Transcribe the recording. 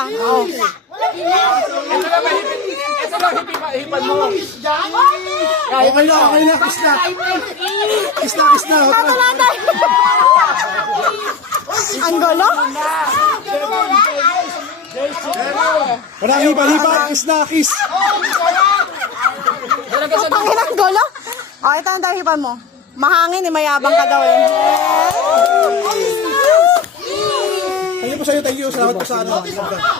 Oh. Ito lang, hipan mo. Okay na. Kiss na. Kiss na. Tatulatan. Ang gulo? Parang hipan. Kiss. Putangin ang gulo. Oh, ito ang dahipan mo. Mahangin eh, mayabang ka daw eh. Thank you po sa'yo. Salamat po sa ano.